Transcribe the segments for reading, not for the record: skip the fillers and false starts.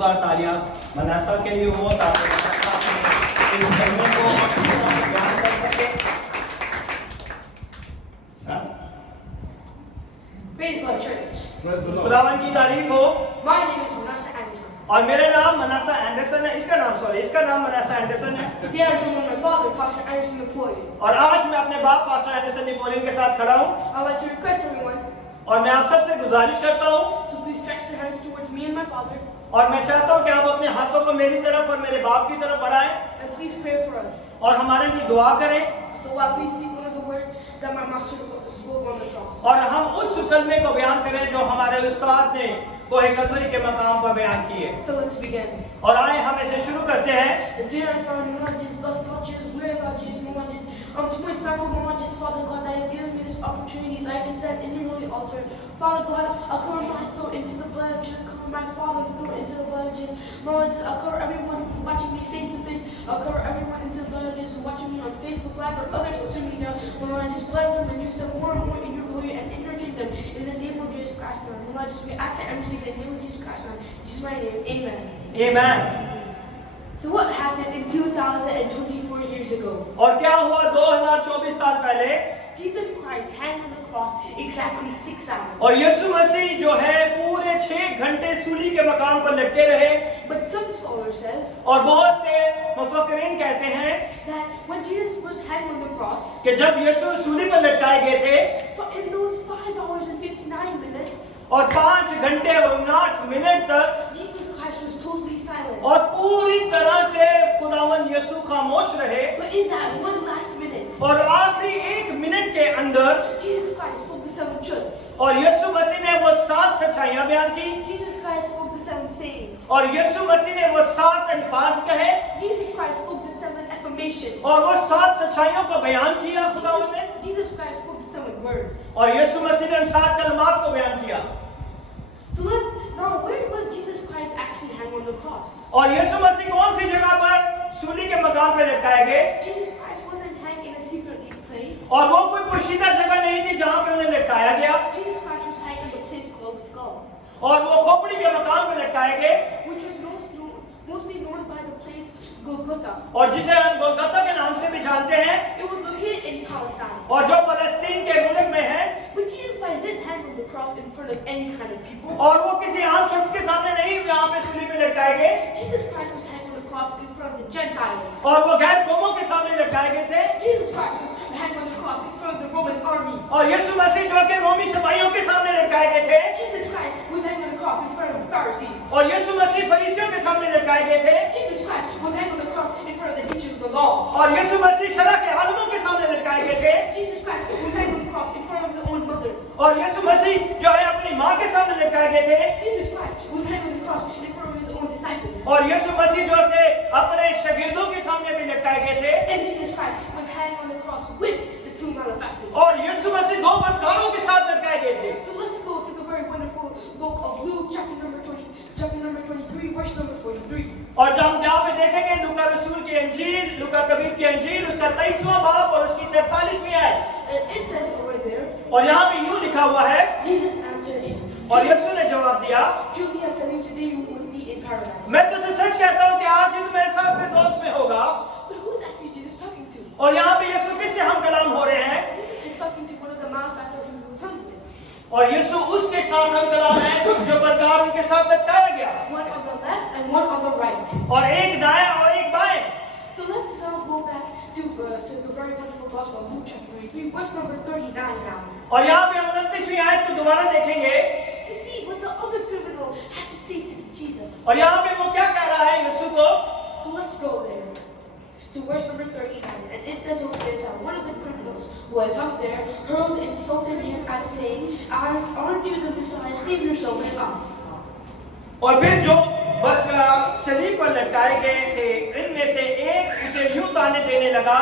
जोरदार तालियां मनासा के लिए हो ताकि इस कलमे को अच्छी तरह से बयान कर सके। Praise the Lord, church. खुदावन की तारीफ हो। My name is Manasseh Anderson. और मेरा नाम मनासा एंडरसन है। इसका नाम मनासा एंडरसन है। Today I'm joined with my father, Pastor Anderson Napoleon. और आज मैं अपने बाप पास्टर एंडरसन नेपोलियन के साथ खड़ा हूँ I'd like to request everyone और मैं आप सबसे गुजारिश करता हूँ to please stretch their hands towards me and my father और मैं चाहता हूँ कि आप अपने हाथों को मेरी तरफ और मेरे बाप की तरफ बढ़ाएं and please pray for us. और हमारे लिए दुआ करें So while we speak one of the words that my master spoke on the cross. और हम उस कलमे को बयान करें जो हमारे उस्ताद ने कोहे कलवरी के मकाम पर बयान किए। So let's begin. और आए हम इसे शुरू करते हैं। Dear and Father, Lord Jesus, bless Lord Jesus, glory Lord Jesus, Lord Jesus. To my staff of Lord Jesus, Father God, that you have given me this opportunity so I can stand in your holy altar. Father God, I'll cover my throat into the blood of Jesus, cover my father's throat into the blood of Jesus. Lord, I'll cover everyone who's watching me face to face. I'll cover everyone into the blood of Jesus who's watching me on Facebook Live or other social media. Lord, just bless them and use them more and more in your glory and in your kingdom. In the name of Jesus Christ, Lord. Lord, just we ask everything in the name of Jesus Christ, Lord. In Jesus' mighty name, amen. आमीन। So what happened in 2024 years ago? और क्या हुआ 2024 साल पहले? Jesus Christ hanged on the cross exactly 6 hours. और यीशु मसीह जो है पूरे 6 घंटे सूली के मकाम पर लटके रहे। But some scholar says और बहुत से मुफक्किरीन कहते हैं that when Jesus was hanged on the cross, कि जब यीशु सूली पर लटकाए गए थे in those 5 hours and 59 minutes, और 5 घंटे और 59 मिनट तक Jesus Christ was totally silent. और पूरी तरह से खुदावन यीशु खामोश रहे। But in that one last minute, और आखिरी 1 मिनट के अंदर Jesus Christ spoke the 7 truths. और यीशु मसीह ने वो 7 सच्चाइयां बयान की Jesus Christ spoke the 7 sayings. और यीशु मसीह ने वो 7 अल्फाज कहे Jesus Christ spoke the 7 affirmations. और वो 7 सच्चाइयों को बयान किया खुदावन ने Jesus Christ spoke the 7 words. और यीशु मसीह ने उन 7 कलमात को बयान किया। So let's now, where was Jesus Christ actually hanged on the cross? और यीशु मसीह कौन सी जगह पर सूली के मकाम पर लटकाए गए? Jesus Christ wasn't hanged in a secret place. और वो कोई पोशीदा जगह नहीं थी जहां पे उन्हें लटकाया गया Jesus Christ was hanged in a place called the skull, और वो खोपड़ी के मकाम पर लटकाए गए which was mostly known by the place Golgotha. और जिसे हम गोलगोथा के नाम से भी जानते हैं It was located in Palestine. और जो फलस्तीन के मुल्क में है। But Jesus Christ didn't hang on the cross in front of any kind of people. और वो किसी आम शख्स के सामने नहीं यहाँ पे सूली पे लटकाए गए Jesus Christ was hanged on the cross in front of the Gentiles. और वो गैर कौमों के सामने लटकाए गए थे Jesus Christ was hanged on the cross in front of the Roman army. और यीशु मसीह जो कि रोमी सिपाहियों के सामने लटकाए गए थे Jesus Christ was hanged on the cross in front of the Pharisees. और यीशु मसीह फरीसियों के सामने लटकाए गए थे Jesus Christ was hanged on the cross in front of the teachers of the law. और यीशु मसीह शरअ के आलिमों के सामने लटकाए गए थे Jesus Christ was hanged on the cross in front of his own mother. और यीशु मसीह जो है अपनी माँ के सामने लटकाए गए थे Jesus Christ was hanged on the cross in front of his own disciples. और यीशु मसीह जो थे अपने शागिर्दों के सामने भी लटकाए गए थे And Jesus Christ was hanged on the cross with the 2 malefactors. और यीशु मसीह 2 बदकारों के साथ लटकाए गए थे। So let's go to the very wonderful book of Luke, chapter number 23, verse number 43. और जब हम यहाँ पे देखेंगे लूका रसूल की अंजील लूका कबीर की अंजील उसका 23वां बाब और उसकी 43वीं आयत And it says over there, और यहाँ पे यूं लिखा हुआ है Jesus answered him, और यीशु ने जवाब दिया truly I tell you today you will be in paradise. मैं तुझे सच कहता हूँ कि आज ही तू मेरे साथ फिरदौस में होगा। But who's actually Jesus talking to? और यहाँ पे यीशु किससे हम कलाम हो रहे हैं Jesus is talking to one of the malefactors who was hung with. और यीशु उसके साथ हम कलाम है जो बदकार उनके साथ लटकाया गया One on the left and one on the right. और एक दाएं और एक बाएं। So let's now go back to the very wonderful gospel of Luke chapter 23, verse number 39 now. और यहाँ पे हम 29वीं आयत को दोबारा देखेंगे To see what the other criminal had to say to Jesus. और यहाँ पे वो क्या कह रहा है यीशु को। So let's go there to verse number 39, and it says over there that one of the criminals who was hung there hurled and insulted him and saying, "Aren't you the Messiah? Save yourself and us." और फिर जो बदकार सलीब पर लटकाए गए थे इनमें से एक उसे यूं ताने देने लगा,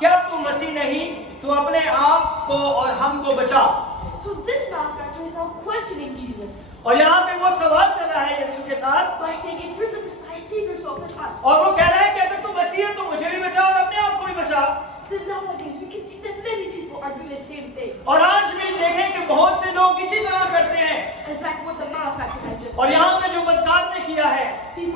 क्या तू मसीह नहीं? तू अपने आप को और हमको बचा। So this malefactor is now questioning Jesus और यहाँ पे वो सवाल कर रहा है यीशु के साथ by saying, "If you're the Messiah, save yourself and us." और वो कह रहा है कि अगर तू मसीह है तो मुझे भी बचा और अपने आप को भी बचा। So nowadays we can see that many people are doing the same thing. और आज भी देखें कि बहुत से लोग इसी तरह करते हैं It's like what the malefactor had just और said. यहाँ पे जो बदकार ने किया है People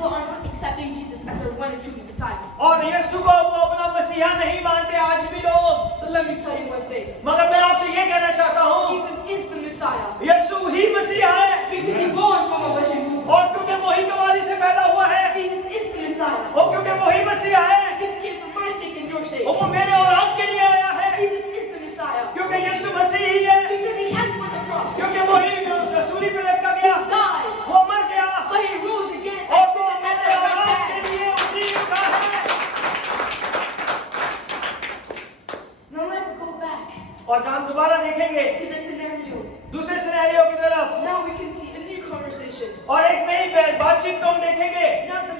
बातचीत को हम देखेंगे। Now the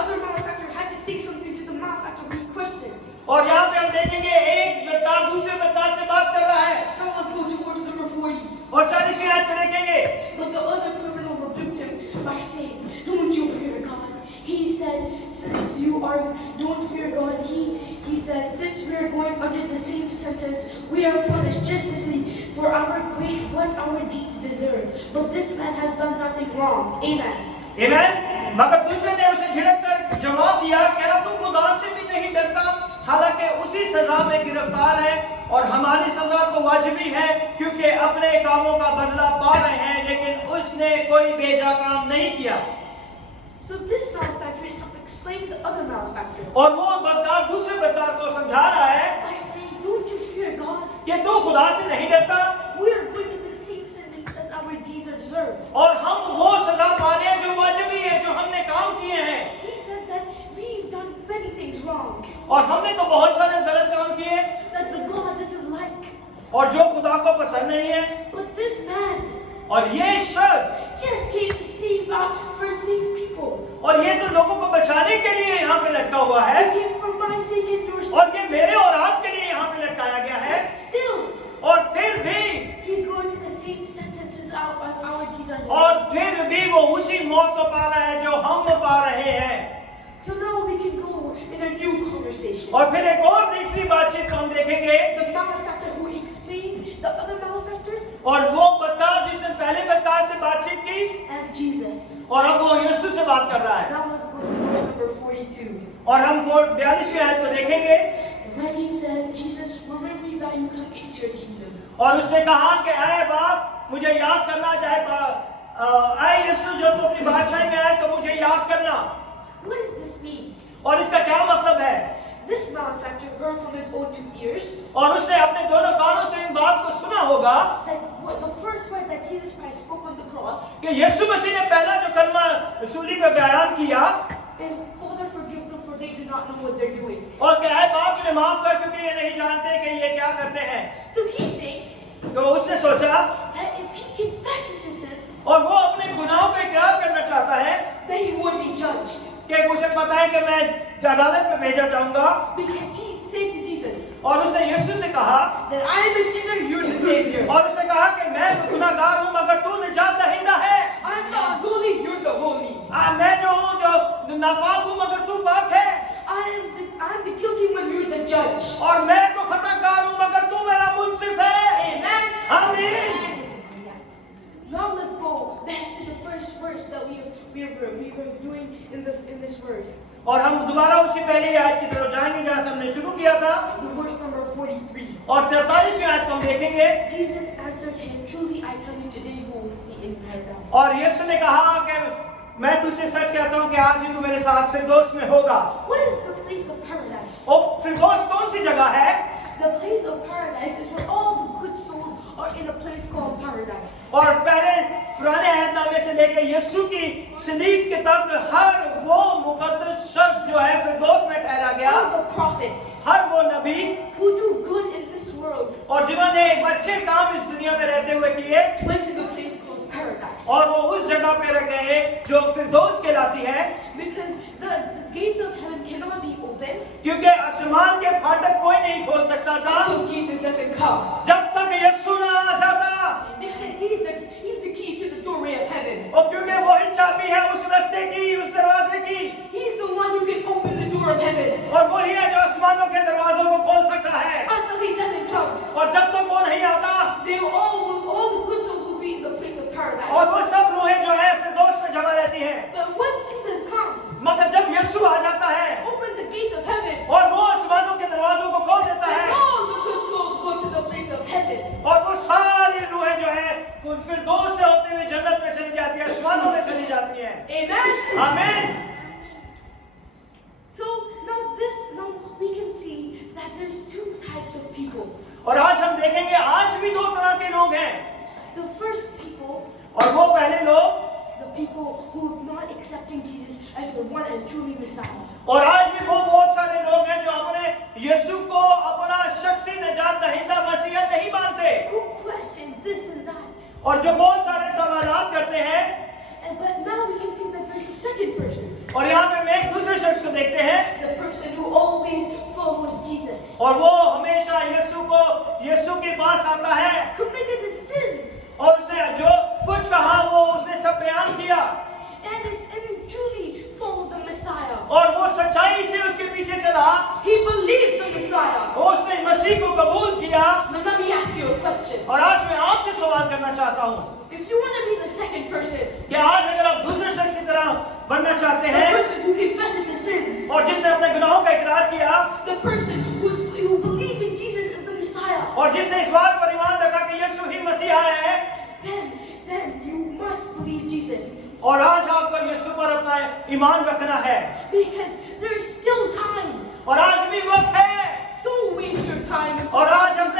other malefactor had to say something to the malefactor when he questioned. और यहाँ पे हम देखेंगे एक बेकार दूसरे बेकार से बात कर रहा है। Now let's go to verse number 40. और 40वीं आयत में देखेंगे, But the other criminal rebuked him by saying, "Don't you fear God?" He said, "Since you don't fear God," he said, "since we are going under the same sentence, we are punished justly for what our deeds deserve. But this man has done nothing wrong." Amen. आमीन। मगर दूसरे ने उसे झिड़क कर जवाब दिया, क्या तू खुदा से भी नहीं डरता? हालांकि उसी सजा में गिरफ्तार है और हमारी सजा तो वाजिबी है, क्योंकि अपने कामों का बदला पा रहे हैं, लेकिन उसने कोई बेजा काम नहीं किया। So this malefactor is explaining the other malefactor और वो बदकार दूसरे बदकार को समझा रहा है by saying, "Don't you fear God? कि तू खुदा से नहीं डरता We are going to the same sentence as our deeds are deserved." और हम वो सजा पा रहे हैं जो वाजिबी है, जो हमने काम किए हैं। He said that we've done many things wrong, और हमने तो बहुत सारे गलत काम किए that the God doesn't like. और जो खुदा को पसंद नहीं है। But this man और ये शख्स just came to save people. और ये तो लोगों को बचाने के लिए यहाँ पे लटका हुआ है, He came for my sake and your sake. और ये मेरे और आपके लिए यहाँ पे लटकाया गया है। But still, और फिर भी he's going to the same sentences as our deeds are deserved. और फिर भी वो उसी मौत को पा रहा है जो हम पा रहे हैं। So now we can go in a new conversation. और फिर एक और तीसरी बातचीत को हम देखेंगे, The malefactor who explained the other malefactor और वो बदकार जिसने पहले बदकार से बातचीत की and Jesus. और अब वो यीशु से बात कर रहा है। Now let's go to verse number 42. और हम 42वीं आयत को देखेंगे। When he said, "Jesus, remember me that you come into your kingdom." और उसने कहा कि ऐ बाप, मुझे याद करना चाहे, ऐ यीशु, जो तू अपनी बादशाही में आए तो मुझे याद करना। What does this mean? और इसका क्या मतलब है? This malefactor heard from his own two ears और उसने अपने दोनों कानों से इन बात को सुना होगा that the first word that Jesus Christ spoke on the cross कि यीशु मसीह ने पहला जो कलमा सूली पे बयान किया is, "Father, forgive them, for they do not know what they're doing." और कि ऐ बाप, इन्हें माफ कर, क्योंकि ये नहीं जानते कि ये क्या करते हैं। So he thinks तो उसने सोचा that if he confesses his sins, और वो अपने गुनाहों का इकरार करना चाहता है then he would be judged. कि उसे पता है कि मैं अदालत में भेजा जाऊंगा। Because he said to Jesus और उसने यीशु से कहा that I am a sinner, you're the Savior. और उसने कहा कि मैं गुनाहगार हूँ, मगर तू निजात दहिंदा है। I'm not holy, you're the holy. मैं जो हूँ जो नापाक हूँ, मगर तू पाक है। I'm the guilty one, you're the judge. और मैं तो खताकार हूँ, मगर तू मेरा मुंसिफ है। Amen. आमीन। Now let's go back to the first verse that we were doing in this word. और हम दोबारा उसी पहली आयत की तरफ जाएंगे जहाँ से हमने शुरू किया था। The verse number 43. और 43वीं आयत को हम देखेंगे। Jesus answered him, "Truly I tell you, today you will be in paradise." और यीशु ने कहा कि मैं तुझसे सच कहता हूँ कि आज ही तू मेरे साथ फिरदौस में होगा। What is the place of paradise? और फिरदौस कौन सी जगह है? The place of paradise is where all the good souls are in a place called paradise. और पहले पुराने आयतनामे से लेकर यीशु की सलीब के तक हर वो मुकद्दस शख्स जो है फिरदौस में ठहरा गया। All the prophets हर वो नबी who do good in this world और जिन्होंने अच्छे काम इस दुनिया में रहते हुए किए went to the place called paradise. और वो उस जगह पे रह गए जो फिरदौस कहलाती है, Because the gates of heaven cannot be opened क्योंकि आसमान के फाटक कोई नहीं खोल सकता था until Jesus doesn't come. जब तक यीशु न आ जाता। Because he's the key to the doorway of heaven. और क्योंकि वो ही चाबी है उस रास्ते की, उस दरवाजे की, He's the one who can open the door of heaven. और वो ही है जो आसमानों के दरवाजों को खोल सकता है। Until he doesn't come, और जब तक वो नहीं आता all the good souls will be in the place of और paradise. वो सब रूहें जो है फिरदौस में जमा रहती हैं, But once Jesus comes, मगर जब यीशु आ जाता है opens the gate of heaven, और वो आसमानों के दरवाजों को खोल देता then है all the good souls go to the place of heaven. और वो सारी रूहें जो है फिरदौस से होते हुए जन्नत में चली जाती है, आसमानों में चली जाती हैं। Amen. आमीन। So now we can see that there's two types of people. और आज हम देखेंगे आज भी दो तरह के लोग हैं। The first people, और वो पहले लोग, the people who have not accepting Jesus as the one and truly Messiah. और आज भी वो बहुत सारे लोग हैं जो अपने यीशु को अपना शख्सी निजात दहिंदा मसीहा नहीं मानते Who question this and that. और जो बहुत सारे सवालात करते हैं। But now we second person. और यहाँ पे मैं एक दूसरे शख्स को देखते हैं The person who always follows Jesus. और वो हमेशा यीशु के पास आता है Committed his sins. और उसने जो कुछ कहा वो उसने सब बयान किया And is truly followed the Messiah. और वो सच्चाई से उसके पीछे चला He believed the Messiah. और उसने मसीह को कबूल किया। Now let me ask you a question. और आज मैं आपसे सवाल करना चाहता हूँ If you want to be the second person, कि आज अगर आप दूसरे शख्स की तरह बनना चाहते the हैं person who confesses his sins, और जिसने अपने गुनाहों का इकरार किया the person who believes in Jesus as the Messiah, और जिसने इस बात पर ईमान रखा कि यीशु ही मसीहा है then you must believe Jesus. और आज आपको यीशु पर अपना ईमान रखना है Because there is still time. और आज भी वक्त है Don't waste your time. और आज हम